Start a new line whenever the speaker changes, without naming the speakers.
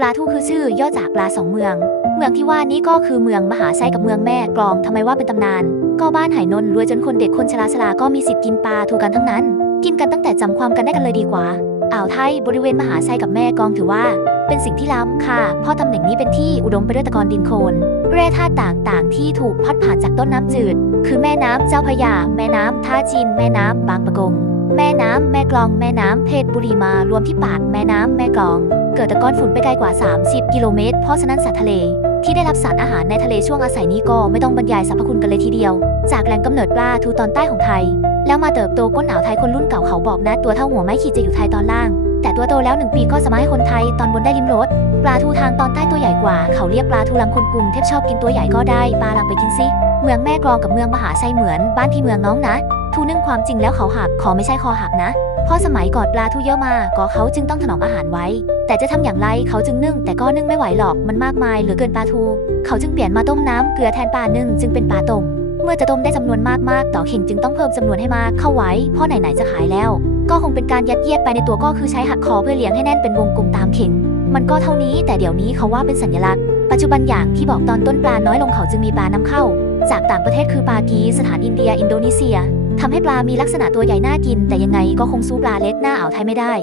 ปลาทูคือชื่อย่อจากปลาสองเมือง เมืองที่ว่านี้ก็คือเมืองมหาไซกับเมืองแม่กลองทำไมว่าเป็นตำนาน ก็บ้านไหนนนรวยจนคนเด็กคนชราชราก็มีสิทธิ์กินปลาทูกันทั้งนั้น กินกันตั้งแต่จำความกันได้กันเลยดีกว่า อ่าวไทยบริเวณมหาไซกับแม่กลองถือว่า เป็นสิ่งที่ล้ำค่ะ เพราะตำแหน่งนี้เป็นที่อุดมไปด้วยตะกอนดินโคลนแร่ธาตุต่างๆ ที่ถูกพัดผ่านจากต้นน้ำจืด คือแม่น้ำเจ้าพระยา แม่น้ำท่าจีน แม่น้ำบางปะกง แม่น้ำแม่กลอง แม่น้ำเพชรบุรีมารวมที่ปากแม่น้ำแม่กลอง เกิดตะกอนฝุ่นไปไกลกว่า 30 กิโลเมตร เพราะฉะนั้นสัตว์ทะเล ที่ได้รับสารอาหารในทะเลช่วงอาศัยนี้ก็ไม่ต้องบรรยายสรรพคุณกันเลยทีเดียว จากแหล่งกำเนิดปลาทูตอนใต้ของไทย แล้วมาเติบโตก้นหนาวไทยคนรุ่นเก่าเขาบอกนะ ตัวเท่าหัวไม้ขีดจะอยู่ไทยตอนล่าง แต่ตัวโตแล้วหนึ่งปีก็สามารถให้คนไทยตอนบนได้ลิ้มรสปลาทูทางตอนใต้ตัวใหญ่กว่า เขาเรียกปลาทูลังคนกรุงเทพชอบกินตัวใหญ่ก็ได้ปลาลังไปกินสิเมืองแม่กลองกับเมืองมหาไซเหมือนบ้านที่เมืองน้องนะ ทูนึ่งความจริงแล้วเขาหักขอไม่ใช่คอหักนะเพราะสมัยก่อนปลาทูเยอะมากก็เขาจึงต้องถนอมอาหารไว้ แต่จะทำอย่างไรเขาจึงนึ่ง แต่ก็นึ่งไม่ไหวหรอกมันมากมายเหลือเกินปลาทู เขาจึงเปลี่ยนมาต้มน้ำเกลือแทนปลานึ่งจึงเป็นปลาต้มเมื่อจะต้มได้จำนวนมากๆ ต่อเข่งจึงต้องเพิ่มจำนวนให้มากเข้าไว้เพราะไหนๆจะขายแล้ว ก็คงเป็นการยัดเยียดไปในตัวก็คือใช้หักคอเพื่อเลี้ยงให้แน่นเป็นวงกลมตามเข็ง มันก็เท่านี้แต่เดี๋ยวนี้เขาว่าเป็นสัญลักษณ์ ปัจจุบันอย่างที่บอกตอนต้นปลาน้อยลงเขาจึงมีปลานำเข้า จากต่างประเทศคือปากีสถานอินเดีย อินโดนีเซียทำให้ปลามีลักษณะตัวใหญ่น่ากิน แต่ยังไงก็คงสู้ปลาเล็กหน้าอ่าวไทยไม่ได้